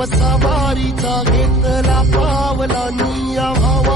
والسواري طاقت العفا والعنية هوا